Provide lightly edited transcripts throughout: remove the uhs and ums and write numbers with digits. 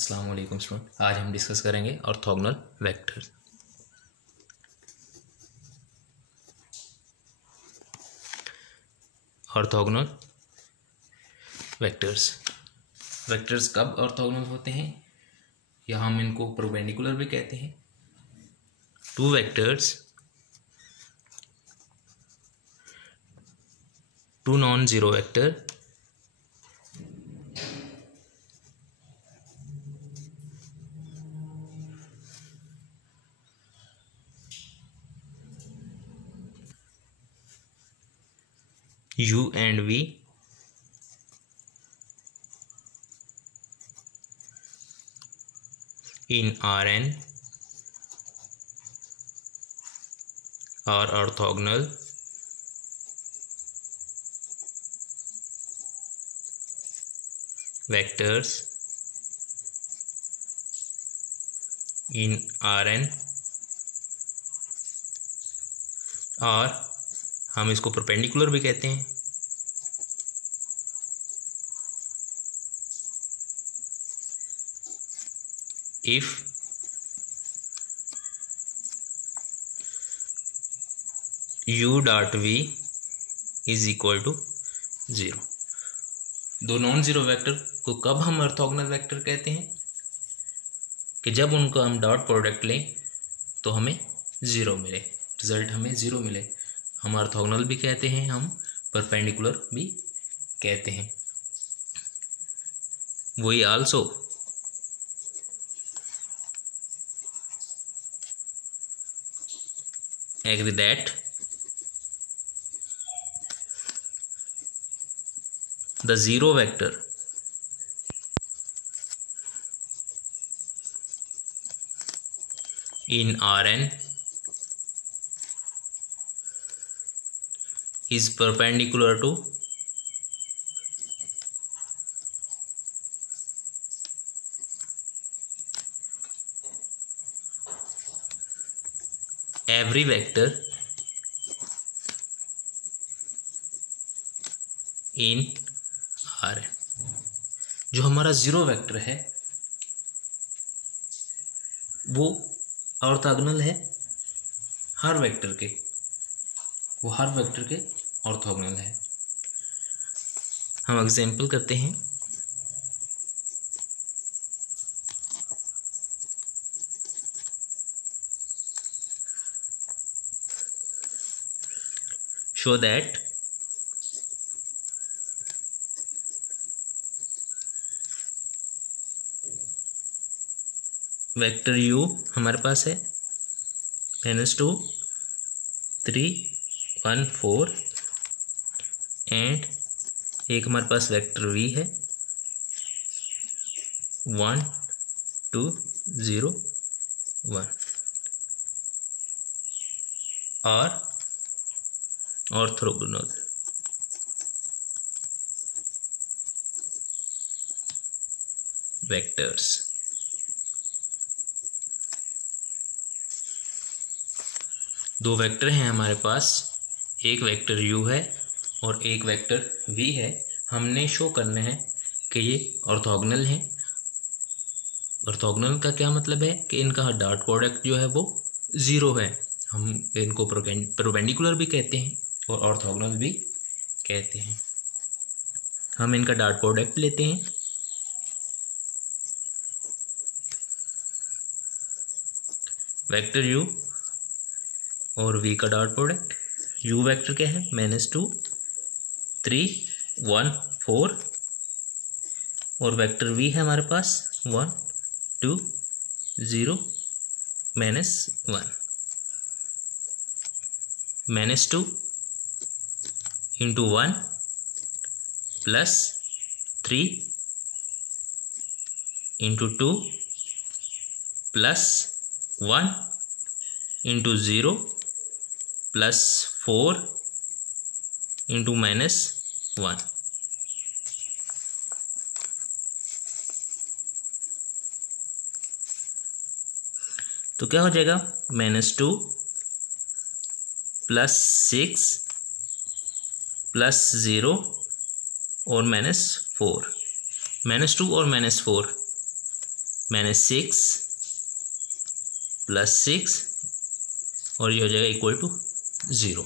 अस्सलाम वालेकुम स्टूडेंट। आज हम डिस्कस करेंगे orthogonal vectors. Orthogonal vectors vectors कब ऑर्थोगोनल होते हैं या हम इनको परपेंडिकुलर भी कहते हैं। Two vectors, two non zero vector U and V in Rn are orthogonal vectors in Rn, और हम इसको परपेंडिकुलर भी कहते हैं। If u dot v is equal to 0। दो नॉन जीरो वेक्टर को कब हम ऑर्थोगोनल वेक्टर कहते हैं कि जब उनका हम डॉट प्रोडक्ट लें तो हमें 0 मिले, रिजल्ट हमें 0 मिले। हम ऑर्थोगोनल भी कहते हैं, हम परपेंडिकुलर भी कहते हैं। We also agree that the zero vector in Rn is perpendicular to every vector in Rn। जो हमारा जीरो वेक्टर है वो ऑर्थोगोनल है हर वेक्टर के, वो हर वेक्टर के ऑर्थोगोनल है। हम एग्जाम्पल करते हैं। शो दैट वेक्टर u हमारे पास है -2 3 1 4 एंड एक हमारे पास वेक्टर v है 1 2 0 1 और ऑर्थोगोनल। वेक्टर्स दो वेक्टर हैं हमारे पास, एक वेक्टर u है और एक वेक्टर v है। हमने शो करना है कि ये ऑर्थोगोनल हैं। ऑर्थोगोनल का क्या मतलब है कि इनका डॉट प्रोडक्ट जो है वो 0 है। हम इनको परपेंडिकुलर भी कहते हैं और ऑर्थोगोनल भी कहते हैं। हम इनका डॉट प्रोडक्ट लेते हैं। वेक्टर u और v का डॉट प्रोडक्ट। u वेक्टर क्या है -2 3 1 4 और वेक्टर v है हमारे पास 1 2 0 -1। -2 into 1 plus 3 into 2 plus 1 into 0 plus 4 into -1। तो क्या हो जाएगा -2 प्लस 6 प्लस 0 और -4। -2 और -4 -6 + 6 और ये हो जाएगा इक्वल टू 0।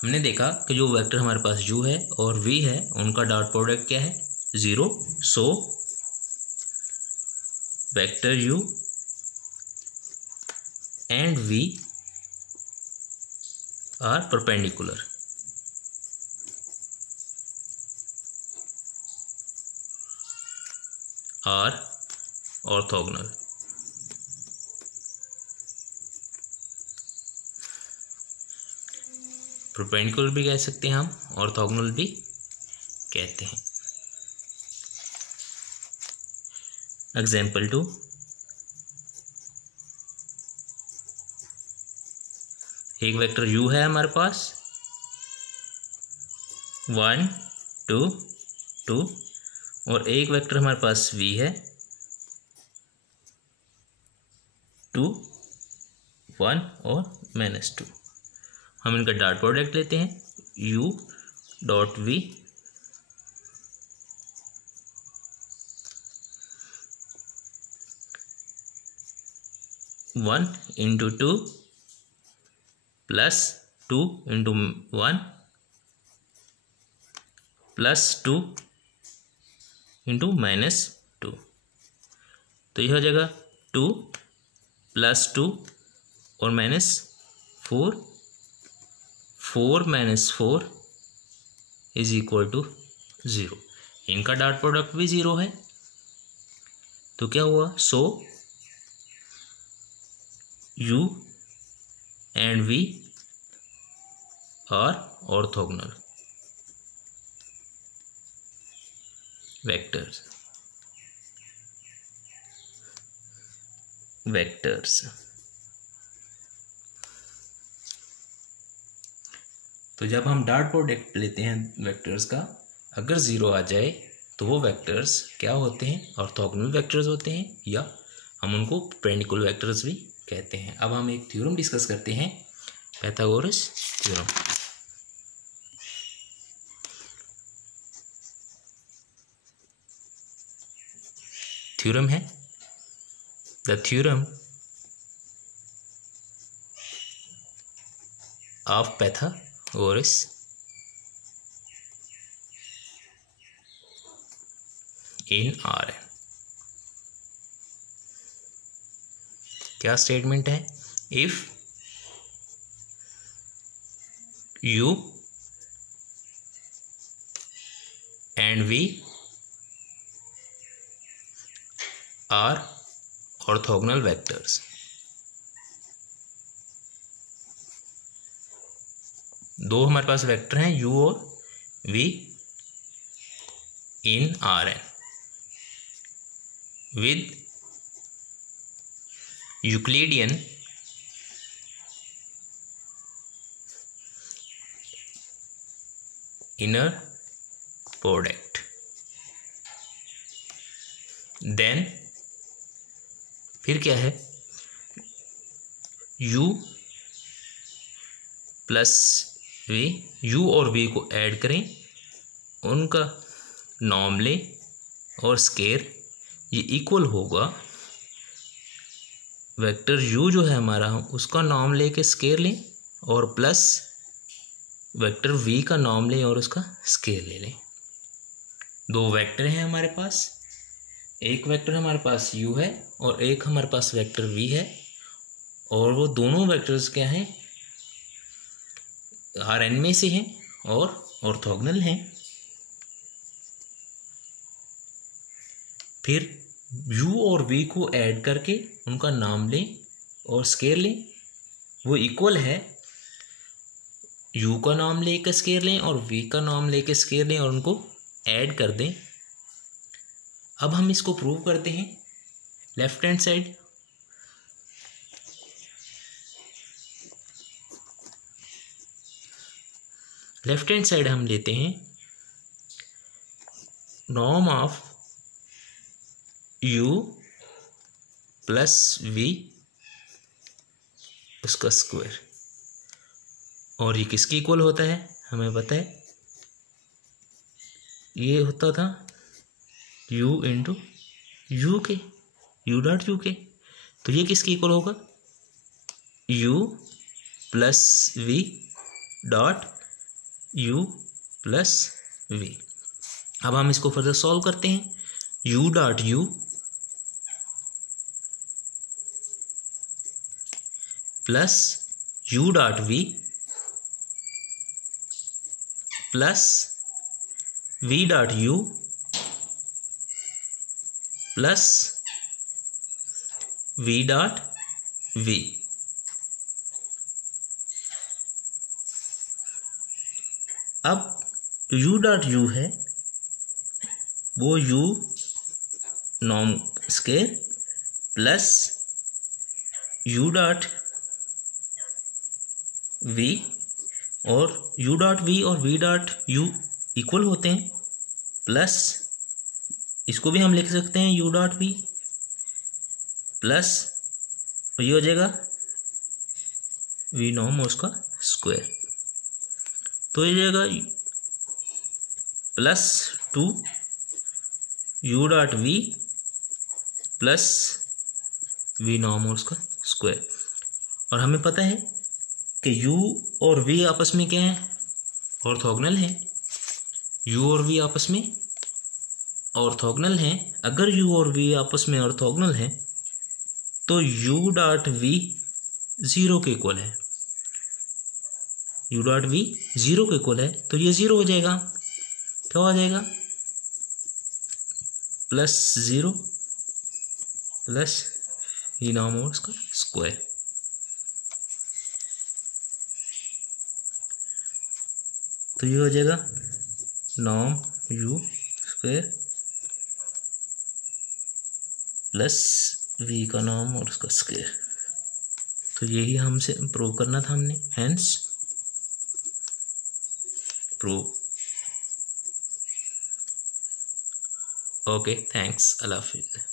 हमने देखा कि जो वेक्टर हमारे पास u है और v है उनका डॉट प्रोडक्ट क्या है 0। So vector u and v are perpendicular. Are orthogonal. Perpendicular भी कह सकते हैं हम, ऑर्थोगोनल भी कहते हैं। एग्जाम्पल 2, एक वेक्टर u है हमारे पास 1 2 2 और एक वेक्टर हमारे पास v है 2 1 और -2। हम इनका डॉट प्रोडक्ट लेते हैं u डॉट v 1 × 2 + 2 × 1 + 2 × -2। तो यह हो जाएगा 2 + 2 और -4, 4 - 4 इज इक्वल टू 0। इनका डॉट प्रोडक्ट भी 0 है। तो क्या हुआ? So u and v are orthogonal vectors. तो जब हम डॉट प्रोडक्ट लेते हैं वेक्टर्स का, अगर 0 आ जाए तो वो वेक्टर्स क्या होते हैं? ऑर्थोगोनल वेक्टर्स होते हैं, या हम उनको परपेंडिकुलर वेक्टर्स भी कहते हैं। अब हम एक थ्योरम डिस्कस करते हैं, पाइथागोरस थ्योरम। थ्योरम है the theorem of Pythagoras in R. क्या स्टेटमेंट है? If u and v are orthogonal vectors, दो हमारे पास वेक्टर हैं u और v in R n with Euclidean inner product, then फिर क्या है? u प्लस v, u और v को ऐड करें, उनका नॉर्म लें और स्केयर, ये इक्वल होगा वेक्टर u जो है हमारा, हम उसका नॉर्म लेके स्केयर लें और प्लस वेक्टर v का नॉर्म लें और उसका स्केयर ले लें। दो वेक्टर हैं हमारे पास, एक वेक्टर हमारे पास u है और एक हमारे पास वेक्टर v है, और वो दोनों वेक्टर्स क्या हैं? Rn में से हैं और ऑर्थोगोनल हैं। फिर u और v को ऐड करके उनका नाम लें और स्केयर लें, वो इक्वल है। u का नाम लेकर स्केयर लें और v का नाम लेकर स्केयर लें और उनको ऐड कर दें। अब हम इसको प्रूव करते हैं left hand side. Left hand side हम लेते हैं norm of u plus v उसका स्क्वायर, और ये किसके इक्वल होता है? हमें पता है ये होता था u इंटू u के, यू डॉट यू के। तो ये किसके इक्वल होगा, u plus v dot u plus v. अब हम इसको फर्दर सॉल्व करते हैं। U dot u plus u dot v plus v dot u plus v dot v. अब यू डॉट यू है वो u norm square plus u dot v, और u dot v और वी डॉट यू इक्वल होते हैं, plus इसको भी हम लिख सकते हैं यू डॉट वी प्लस ये हो जाएगा वी नॉर्म और उसका स्क्वायर। तो ये जाएगा plus 2 u dot v plus v norm और उसका स्क्वायर। और हमें पता है कि u और v आपस में क्या है, ऑर्थोगोनल है। u और v आपस में ऑर्थोगोनल हैं। अगर u और v आपस में ऑर्थोगोनल हैं तो u डॉट v 0 के इक्वल है। u डॉट v 0 के इक्वल है तो ये 0 हो जाएगा। क्या हो जाएगा, प्लस 0 प्लस वी नॉर्म और उसका स्क्वायर। तो ये हो जाएगा norm u square plus v का नॉर्म और उसका स्क्वायर। तो यही हमसे प्रूव करना था हमने, हेंस प्रूव। ओके, थैंक्स, अल्लाह हाफिज़।